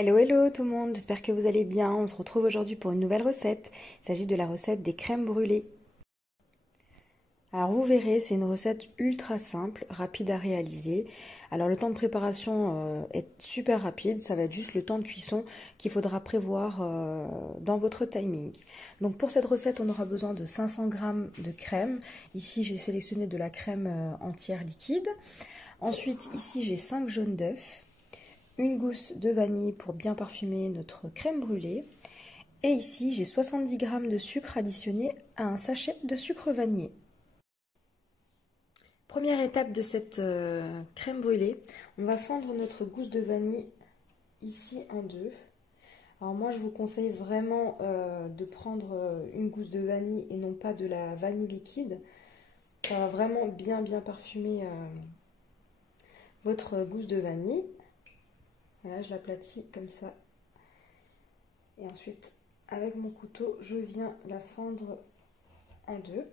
Hello hello tout le monde, j'espère que vous allez bien. On se retrouve aujourd'hui pour une nouvelle recette. Il s'agit de la recette des crèmes brûlées. Alors vous verrez, c'est une recette ultra simple, rapide à réaliser. Alors le temps de préparation est super rapide, ça va être juste le temps de cuisson qu'il faudra prévoir dans votre timing. Donc pour cette recette, on aura besoin de 500 g de crème. Ici j'ai sélectionné de la crème entière liquide. Ensuite ici j'ai 5 jaunes d'œufs. Une gousse de vanille pour bien parfumer notre crème brûlée. Et ici, j'ai 70 g de sucre additionné à un sachet de sucre vanillé. Première étape de cette crème brûlée, on va fendre notre gousse de vanille ici en deux. Alors moi, je vous conseille vraiment de prendre une gousse de vanille et non pas de la vanille liquide. Ça va vraiment bien parfumer votre gousse de vanille. Voilà, je l'aplatis comme ça. Et ensuite, avec mon couteau, je viens la fendre en deux.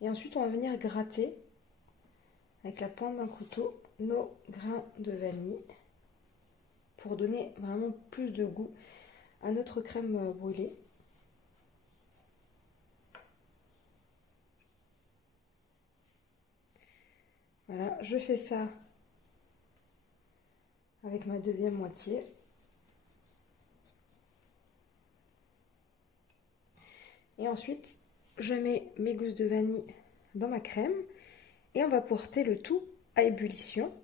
Et ensuite, on va venir gratter avec la pointe d'un couteau nos grains de vanille pour donner vraiment plus de goût à notre crème brûlée. Voilà, je fais ça avec ma deuxième moitié. Et ensuite, je mets mes gousses de vanille dans ma crème et on va porter le tout à ébullition.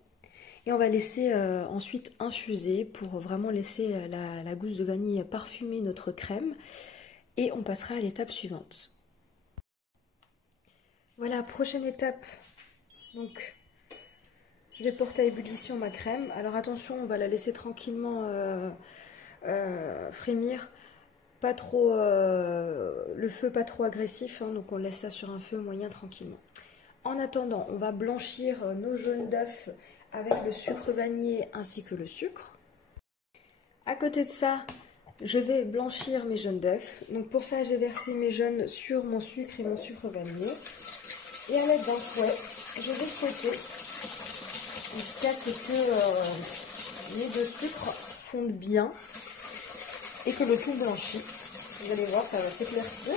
Et on va laisser ensuite infuser pour vraiment laisser la gousse de vanille parfumer notre crème. Et on passera à l'étape suivante. Voilà, prochaine étape. Donc, je vais porter à ébullition ma crème. Alors attention, on va la laisser tranquillement frémir. Pas trop, le feu pas trop agressif, hein, donc on laisse ça sur un feu moyen tranquillement. En attendant, on va blanchir nos jaunes d'œufs avec le sucre vanillé ainsi que le sucre. À côté de ça, je vais blanchir mes jaunes d'œufs. Donc pour ça, j'ai versé mes jaunes sur mon sucre et mon sucre vanillé. Et à l'aide d'un fouet, je vais fouetter jusqu'à ce que mes deux sucres fondent bien et que le tout blanchit. Vous allez voir, ça va s'éclaircir.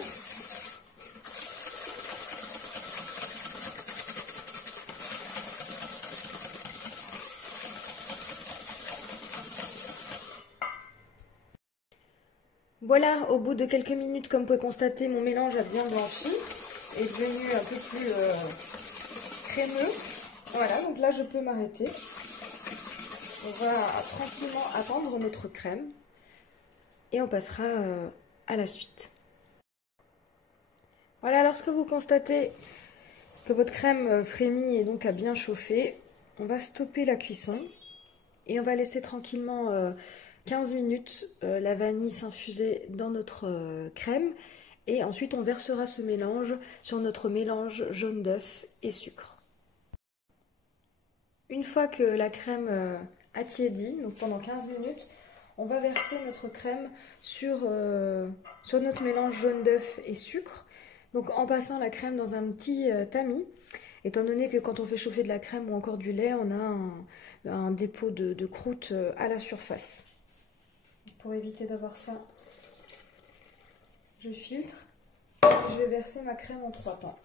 Voilà, au bout de quelques minutes, comme vous pouvez constater, mon mélange a bien blanchi, est devenu un peu plus crémeux. Voilà, donc là je peux m'arrêter. On va tranquillement attendre notre crème et on passera à la suite. Voilà, lorsque vous constatez que votre crème frémit et donc a bien chauffé, on va stopper la cuisson et on va laisser tranquillement 15 minutes la vanille s'infuser dans notre crème et ensuite on versera ce mélange sur notre mélange jaune d'œuf et sucre. Une fois que la crème a tiédi, donc pendant 15 minutes, on va verser notre crème sur notre mélange jaune d'œuf et sucre. Donc en passant la crème dans un petit tamis, étant donné que quand on fait chauffer de la crème ou encore du lait, on a un dépôt de croûte à la surface. Pour éviter d'avoir ça, je filtre. Je vais verser ma crème en 3 temps.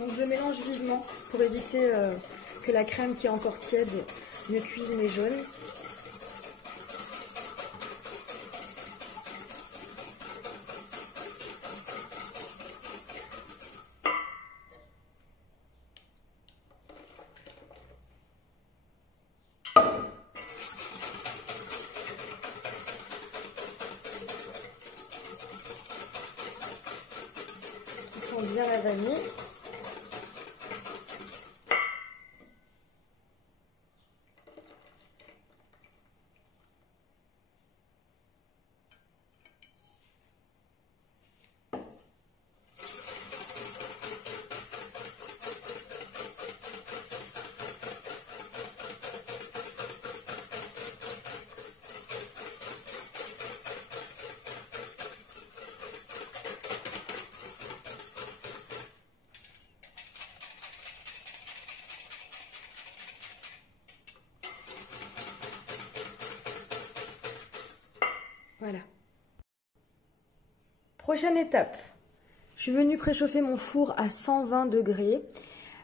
Donc je mélange vivement pour éviter que la crème qui est encore tiède ne cuise mes jaunes. On sent bien la vanille. Prochaine étape, je suis venue préchauffer mon four à 120 degrés.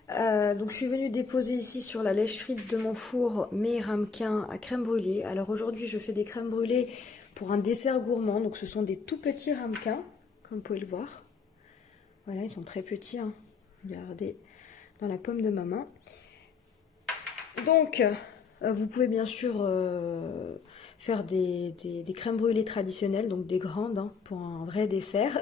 Donc je suis venue déposer ici sur la lèche frite de mon four mes ramequins à crème brûlée. Alors aujourd'hui je fais des crèmes brûlées pour un dessert gourmand. Donc ce sont des tout petits ramequins, comme vous pouvez le voir. Voilà, ils sont très petits, hein. Regardez, dans la paume de ma main. Donc vous pouvez bien sûr faire des crèmes brûlées traditionnelles, donc des grandes, hein, pour un vrai dessert.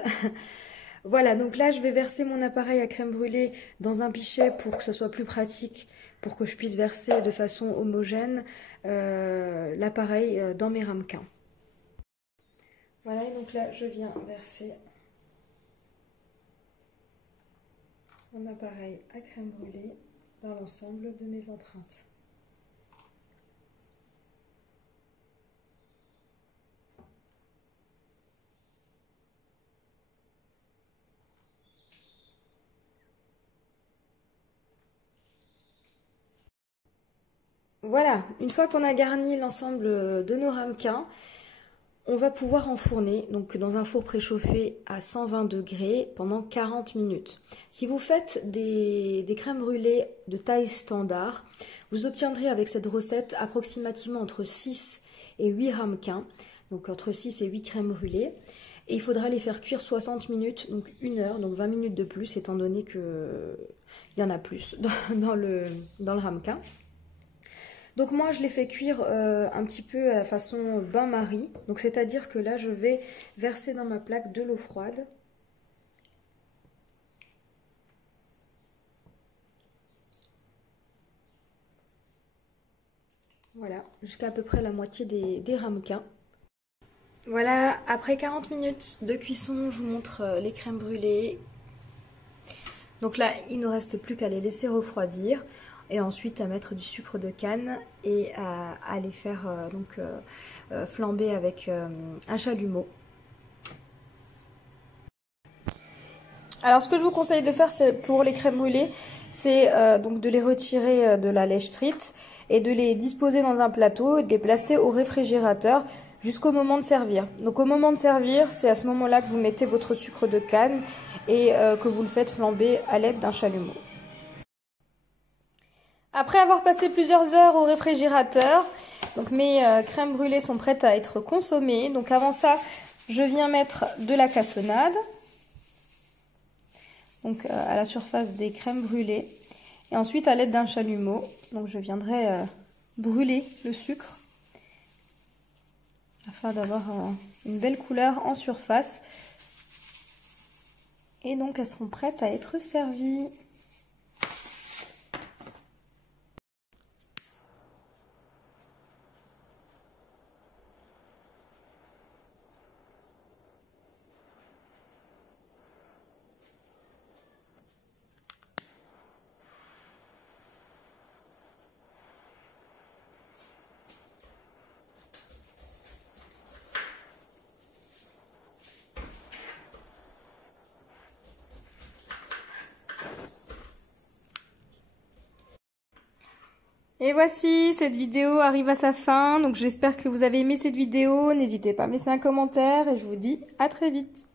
Voilà, donc là je vais verser mon appareil à crème brûlée dans un pichet pour que ce soit plus pratique, pour que je puisse verser de façon homogène l'appareil dans mes ramequins. Voilà, et donc là je viens verser mon appareil à crème brûlée dans l'ensemble de mes empreintes. Voilà, une fois qu'on a garni l'ensemble de nos ramequins, on va pouvoir enfourner donc dans un four préchauffé à 120 degrés pendant 40 minutes. Si vous faites des crèmes brûlées de taille standard, vous obtiendrez avec cette recette approximativement entre 6 et 8 ramequins, donc entre 6 et 8 crèmes brûlées. Et il faudra les faire cuire 60 minutes, donc 1 heure, donc 20 minutes de plus, étant donné qu'il y en a plus dans le ramequin. Donc moi je les fais cuire un petit peu à la façon bain-marie. Donc c'est-à-dire que là je vais verser dans ma plaque de l'eau froide. Voilà, jusqu'à à peu près la moitié des ramequins. Voilà, après 40 minutes de cuisson, je vous montre les crèmes brûlées. Donc là, il ne reste plus qu'à les laisser refroidir. Et ensuite à mettre du sucre de canne et à les faire flamber avec un chalumeau. Alors ce que je vous conseille de faire pour les crèmes brûlées, c'est donc de les retirer de la lèche frite et de les disposer dans un plateau et de les placer au réfrigérateur jusqu'au moment de servir. Donc au moment de servir, c'est à ce moment-là que vous mettez votre sucre de canne et que vous le faites flamber à l'aide d'un chalumeau. Après avoir passé plusieurs heures au réfrigérateur, donc mes crèmes brûlées sont prêtes à être consommées. Donc avant ça, je viens mettre de la cassonade, donc à la surface des crèmes brûlées. Et ensuite à l'aide d'un chalumeau, donc je viendrai brûler le sucre afin d'avoir une belle couleur en surface. Et donc elles seront prêtes à être servies. Et voici, cette vidéo arrive à sa fin, donc j'espère que vous avez aimé cette vidéo. N'hésitez pas à me laisser un commentaire et je vous dis à très vite.